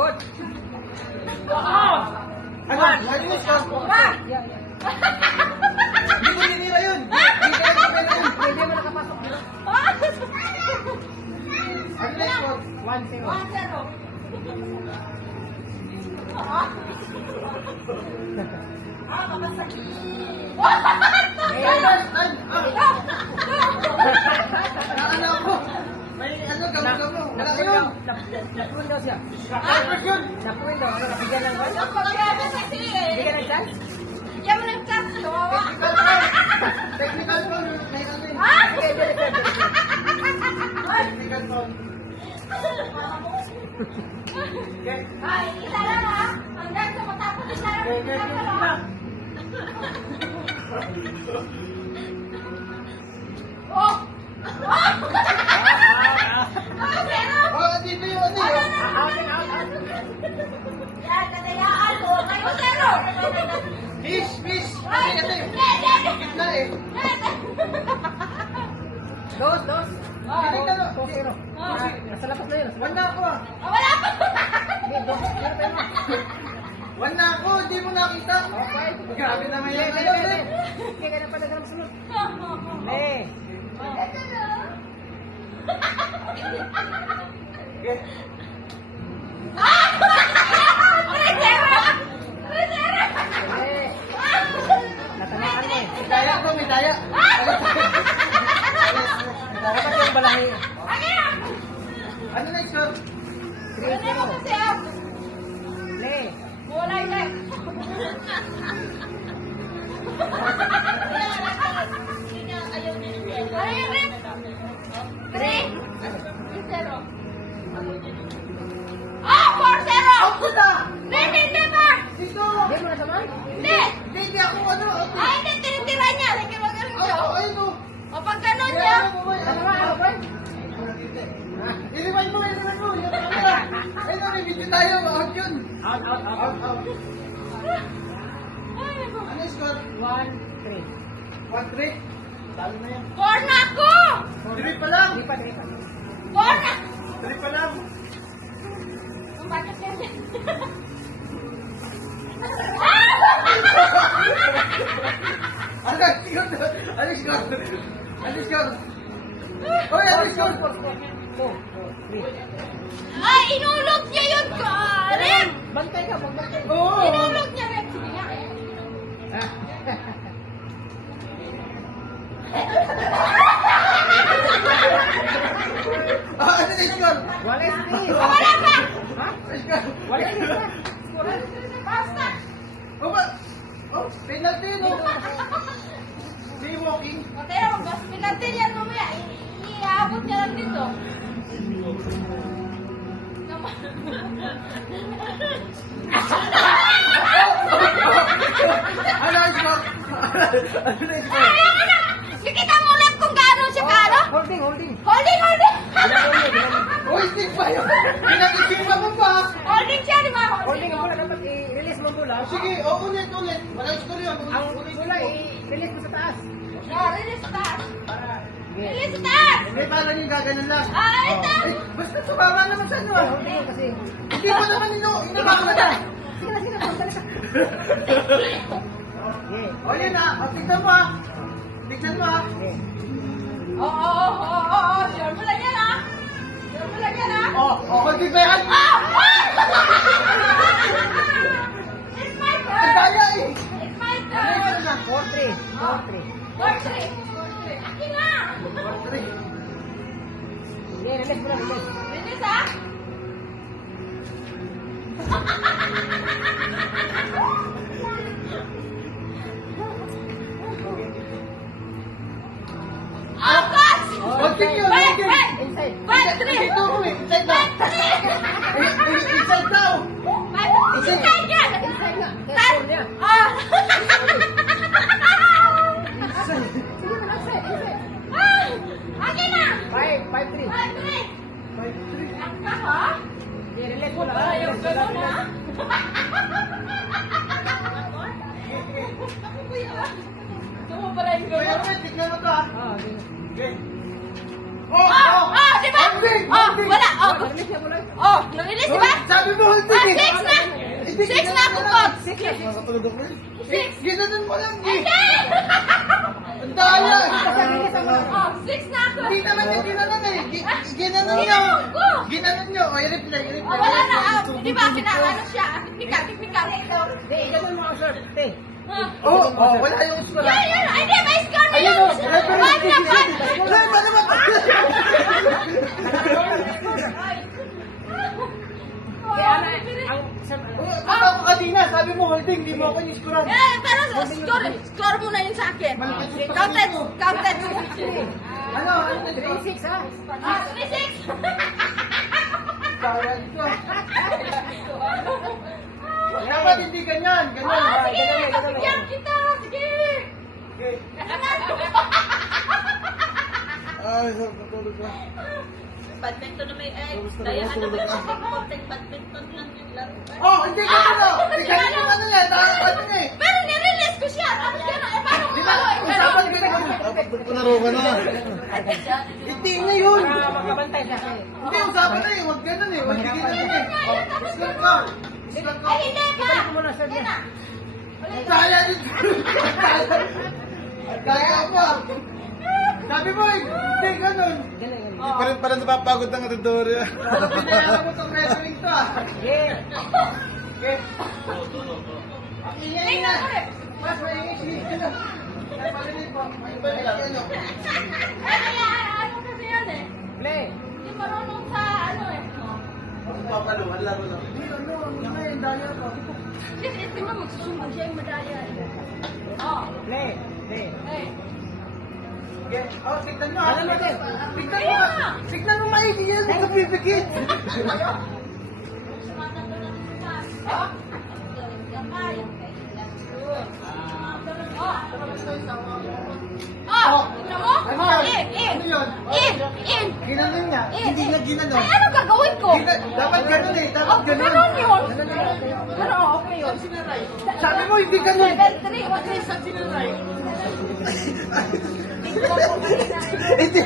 Good. Ano? Ayos ka. Yeah. Hindi ko tinira yun. Hindi ka nakapera yun. Pwede mo nakapasok dito. Ano na score? 1-0. Ano ako? May ano, gamo-gamo. Wala yun. Napuin daw siya. Tapos yun. Napuin daw. Ano, nabigyan lang ba? Bigyan ng chance? Technical phone. May ano yun. Technical phone. Okay. Oh, dito yun. Ano yun? Fish, fish. Ay, ito yun. Gitna eh. Dos. Hindi ka no. 2-0. Nasa lapas na yun. One na ako ah. Hindi, 2-0 tayo mo. One na ako. Hindi mo nakita. Okay. Grabe naman yan. Sige, Ayun eh. Sige, ganun pa na ganun sunod. Eh. Okay. Eh. Natamaan mo eh. May daya to, may daya. Dapat yung balahi. Ano na score? 3-0. Play. Ako na! Dito! Hindi mo nasaman? Hindi ako ano. Ako, ayun o. Nasama ako, pre? Iliwan mo. Yung camera. Ayun o, may video tayo. Out yun. Out. Out. Ano yung score? 1-3. 1-3. Talo na yan. 3 pa lang. Hindi pa. 3 pa lang. Ano yung score? Ano yung score? Oy, ano yung score? 2-3. Ay, inulog niya yun, Karen! Bantay ka, magbantay. Oo. Inulog niya rin. Sige nga. Ano yung score? 1-3. Wala pa! Ha? Ano yung score? Wala isa. Basta! Oh, ba? Oh, penalty no. May walking. Mateo, mas pinatay yan mamaya. Iabot niya lang dito. Ano yung score? Ano yung score? Ayaw na! Nakita mo ulit kung gaano siya gaano? Holding. Holding! Uy, stick pa yun. Pinag-isipan mo pa. Holding siya, di ba? Holding ang bola, dapat i-release mo ang bola. Sige, ulit. Walang score yun. Ang bola, i-release mo sa taas. Release sa taas. Sige. Release sa taas! Hindi, parang yung gaganon lang. Ito! Eh, basta sumama naman sa ano ah. Holding yun kasi. Hindi mo naman inabako na tayo. Sige na, pagdala ka. Sige. O yun ah, o tignan mo ah. Tignan mo ah. Sige. Oo. Sure mo lang yan, ha? Sure mo lang yan, ha? Holding ba yan? It's my Ang turn! daya eh. It's my Ano yung turn! score na? 4-3. 4-3. Akin na! 4-3. Sige, release mo na, release. Release, ha? Akas! Holding yun, Wait! holding. Inside. 5-3! Dito ako eh. Inside daw. Inside daw. Inside yan! Inside nga. Kaya Tan! score niya. Inside. Sige na, outside. Akin na! 5-3. 5-3! 5-3. Ang ka, ha? Sige, release mo na. Ayaw Release mo ka na, nun, ha? release. Gusto mo pala yung Kaya gano'n? tignan mo to ah. Ah, sige. Okay. Di ba? Holding! Wala! Oh, oh, narilis, di ba? Sabi mo, hold Ah, it. 6 na! 6 na ako, Kot! Nakatulog ako eh. 6! Ginanon mo lang eh. Hindi! Ang daya. Oh, 6 na ako! Hindi naman yung ginanon eh. Ginanon nyo. Ginanon ko! Ginanon nyo. O, i-reply, i-reply. Oh, wala na, di ba, kinakano siya? Pikap. Oh, wala yung score. Yan, yan! Ay, di, may score na Ayun yun! o, reference. One na, one! Wala, paano ba? Basta ako kanina, sabi mo holding, di mo ako niskuran. Eh, pero score mo na yun sa akin. Counted. Ano? 3-6 ha? Ah, 3-6! Sayang ko. Dapat hindi ganyan, ganyan. Ah, sige, pagbigyan kita! Sige! Okay. Ay, natulog ka. Badminton na may egg. Kaya ano ba yung content badminton lang yung laro. Oh, hindi ka ano. Ikaw yung ano yan, ano eh. Pero nirelease ko siya. Tapos gano'n, eh, paano ko Di ba, gagawin? usapan ka na. Dapat punaro ka na. Hindi na yun. Hindi, usapan na eh. Huwag ganun eh. Huwag ganun eh. Islam ka. Islam ka. Ay, hindi pa! Yan na. Kaya din. Kaya pa. Sabi mo eh, hindi ganun. Hindi pa rin pala napapagod ng Adoria. Ano pinayaran mo itong wrestling to ah. Okay. Ingay na. Mas maingay siya na. Napalinig po. May balik ano. Eh, kaya, ano kasi yan eh. Hindi marunong sa ano eh. Papaluhan lang lang. Hindi, ano yung daya ko. Kasi ito mo, magsusumbong siya yung madaya eh. Oh. Eh. Okay. Oh, tignan mo. Ano natin? Tignan mo. Tignan mo maigi yan. Huwag kang pipikit. Oh, tignan mo? Ano Oh, yun? in. Ano yun? In. Ginanon niya. In. Hindi niya ginanon. Ay, ano gagawin ko? Dapat ganun eh. Dapat Oh, ganun. ganun yun. Pero okay yun. Sabi mo hindi ganun. 7-3. What is it? Hindi.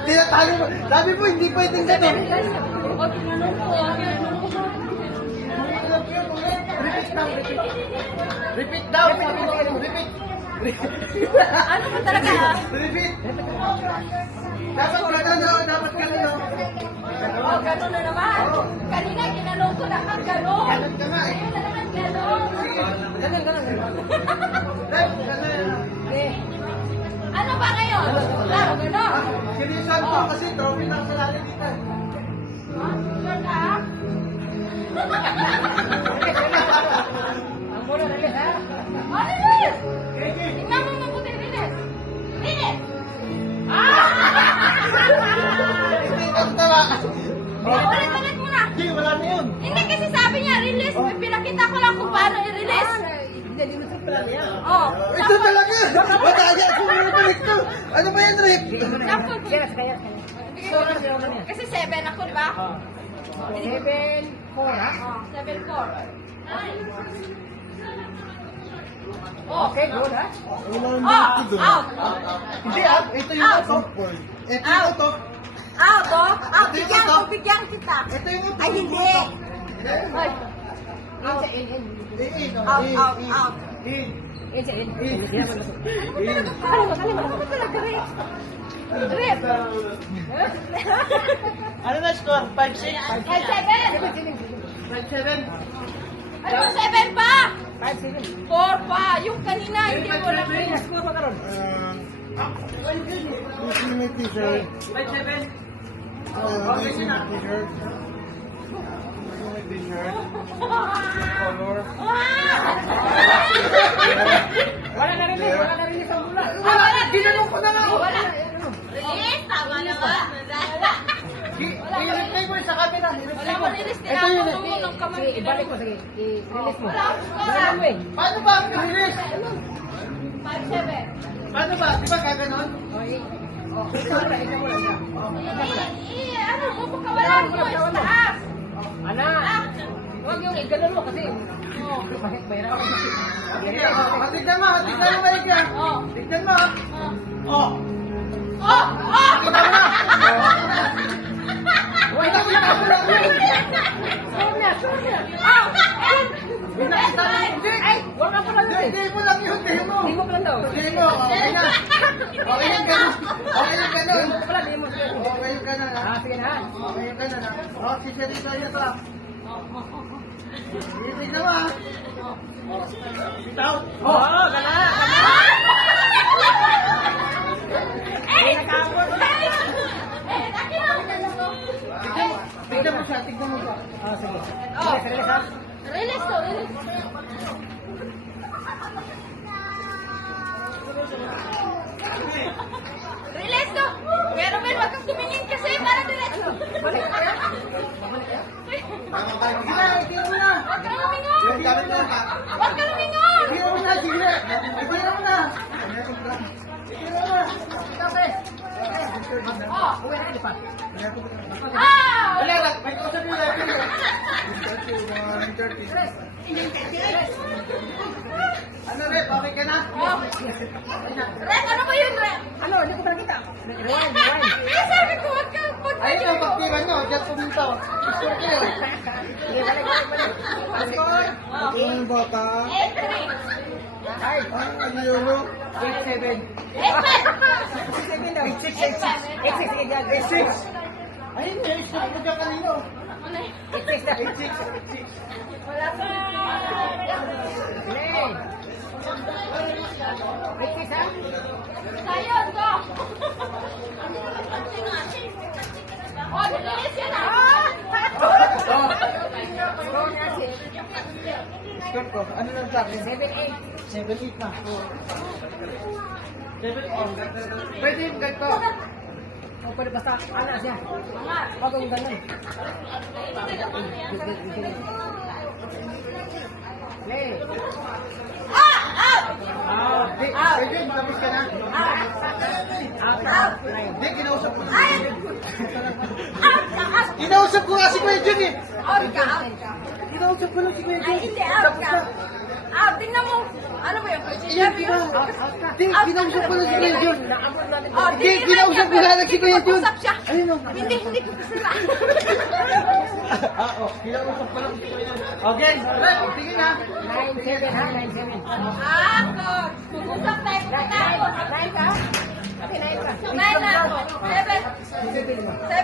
Tinatalo mo. Sabi mo hindi pwedeng ganun. O, tinanong ko. Repeat daw. Repeat daw. Sabi mo, repeat. Ano ba talaga? Repeat. Dapat ganun. Dapat ganun. Oh, gano'n na naman. Kanina, ginanong ko na kang gano'n. Ganun ka nga eh. Ano na naman gano'n? Ganun. Ano ba ngayon? Laro, gano'n. Sinisan ko kasi trophy na sa lalim dito. Sure ka? Oh, Riles! Tingnan mo mabuti, Riles. Riles! Hindi ka tawa. Ulit mo na. Hindi, wala na yun. Hindi kasi sabi niya, release. May pinakita ko lang kung paano i-release. Oh. Ito talaga. Mataya. Sumulubalik to. Ano ba yan, Rip? Sample ko. Kasi 7 ako, di ba? 7-4 ha? Oh, 7-4. Okay, good ha? Oh, out. Hindi ah. Ito yung auto. Ito yung auto. Out, oh. Out. Bigyan kita. Ito yung auto. Ay, hindi. Ay. In sa in. Out. In. In sa in. Ano ba talaga, Rick? Rick. Ano na score? 5-6? 5-7. 5-7? Ano, 7 pa? 5-7. 4 pa. Yung kanina, hindi mo lang. Score pa karon. Gusto niyo may t-shirt? 5-7? Gusto niyo may t-shirt? Gusto niyo may t-shirt? Color? Wala na rin ang mula. Wala! Ginanong ko na nga! Wala. Release. Tama na ba? I-reply mo sa camera. Wala mo release. Tinatulong mo ng kamay. Sige, ibalik mo. Sige, i-release mo. Wala akong score. Wala mo eh. Paano ba ang release? 5-7. Paano ba? Di ba gaganon? Ikaw mo lang siya. Ano mo? Pagkawalan mo. Taas. Anak, huwag yung iganon mo kasi mahirap. Tignan mo, tignan mo kayo ka. Oh. Tignan mo. Oh. Oh! Oh! Tignan mo na. ka na na. Sige na. Mamaya ka na na. Oh, si Sherita yun ito. Ibig na ba? Bitaw. Oo, gana. Tignan mo siya, tignan mo siya. Sige. Release to, release. Release to! Pero Ben, wag kang tumingin kasi para diretso. Balik ka yan? Sige na, tignan mo na. Wag kang lumingon! Tignan mo na. Wag kang lumingon! Tignan mo na, sige. Tignan mo na. Tignan mo na. Okay. Oh, uwi na hindi pa. Ah! Wala na, may kausap nyo natin. 130. Ano rin, okay ka na? Ren, ano ba yun, Ren? Ano? Hindi ko pa nakita. Rewind, rewind. Sabi ko, wag kang Ayun ang pagtiran nyo, dyan pumunta. Score kayo. Score. Ito yung bata. 8-3. Ay, Ano euro? 8-7. 8-6. Ayun, may score ko dyan kanino. 8-6. Wala pa. Play. 8-6, ha? Sayod ko. Oh, nililis yan, ha? Score na si Score ko, ano lang sa akin? 7-8. 7-8 na. 7-8. Pwede yung ganito. O, pwede basta, ana siya. Wag ang ganun. Play. Di, pwede, tapos ka na. Di, kinausap ko. Kinausap ko nga si Kuya Jun eh. Out ka. Kinausap ko lang si Kuya Jun. Ay, hindi, out ka. Out, tingnan mo. Ano ba yun? Iyan, di ba? Di, kinausap ko lang si Kuya Jun. Oh, Di, kinausap ko lang si Kuya Jun. Usap siya. Ayun o. Hindi ko sila. Kinausap ko lang si Kuya Jun. Okay, sige na. 9-7, ha? 9-7. Ako. Usap tayo. 9 ka? Okay, 9 ka. 9 na ako. 7.